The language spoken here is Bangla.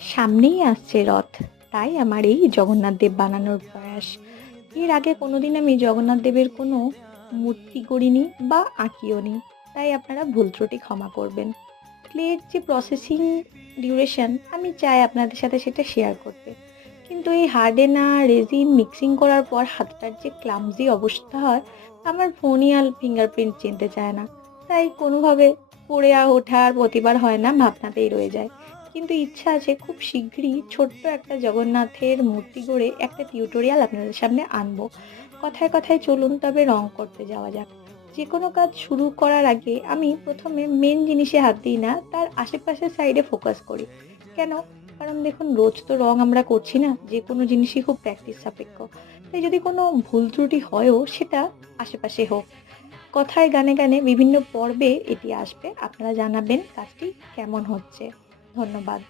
সামনেই আসছে রথ, তাই আমার এই জগন্নাথ দেব বানানোর প্রয়াস। এর আগে কোনোদিন আমি জগন্নাথ দেবের কোনো মূর্তি গড়িনি বা আঁকিওনি, তাই আপনারা ভুল ত্রুটি ক্ষমা করবেন। ক্লের যে প্রসেসিং ডিউরেশন, আমি চাই আপনাদের সাথে সেটা শেয়ার করতে, কিন্তু এই হার্ডেনার রেজিন মিক্সিং করার পর হাতটার যে ক্লামজি অবস্থা হয়, আমার ফোনই আর ফিঙ্গারপ্রিন্ট চিনতে চায় না। তাই কোনোভাবে করে ওঠার প্রতিবার হয় না, ভাবনাতেই রয়ে যায়। কিন্তু ইচ্ছা আছে খুব শিগগিরই ছোট্ট একটা জগন্নাথের মূর্তি গড়ে একটা টিউটোরিয়াল আপনাদের সামনে আনবো। কথায় কথায় চলুন তবে রং করতে যাওয়া যাক। যে কোনো কাজ শুরু করার আগে আমি প্রথমে মেন জিনিসে হাত দিই না, তার আশেপাশের সাইডে ফোকাস করি। কেন? কারণ দেখুন, রোজ তো রং আমরা করছি না, যে কোনো জিনিসই খুব প্র্যাকটিস সাপেক্ষ। তাই যদি কোনো ভুল ত্রুটি হয়ও, সেটা আশেপাশে হোক। কথায় গানে গানে বিভিন্ন পর্বে এটি আসবে, আপনারা জানাবেন কাজটি কেমন হচ্ছে। ধন্যবাদ।